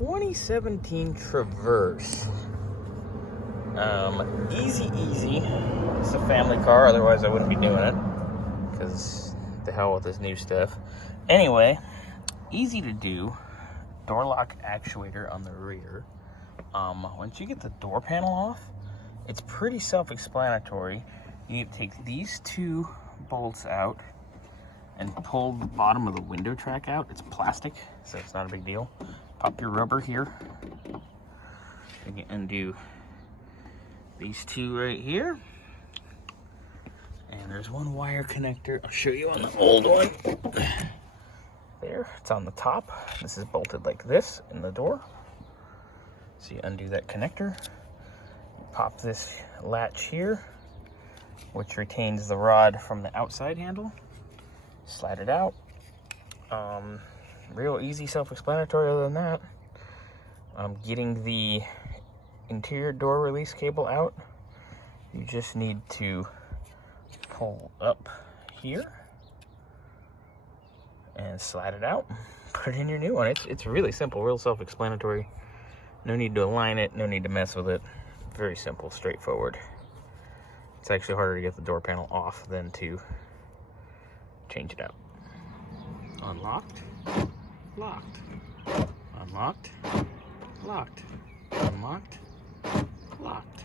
2017 Traverse. Easy. It's a family car, otherwise I wouldn't be doing it. Because the hell with this new stuff. Anyway, easy to do. Door lock actuator on the rear. Once you get the door panel off, it's pretty self-explanatory. You need to take these two bolts out and pull the bottom of the window track out. It's plastic, so it's not a big deal. Pop your rubber here. You can undo these two right here. And there's one wire connector. I'll show you on the old one. There, it's on the top. This is bolted like this in the door. So you undo that connector. You pop this latch here, which retains the rod from the outside handle. Slide it out. Real easy, self-explanatory other than that. Getting the interior door release cable out, you just need to pull up here and slide it out. Put it in your new one. It's really simple, real self-explanatory. No need to align it, no need to mess with it. Very simple, straightforward. It's actually harder to get the door panel off than to change it out. Unlocked, locked, unlocked, locked, unlocked, locked.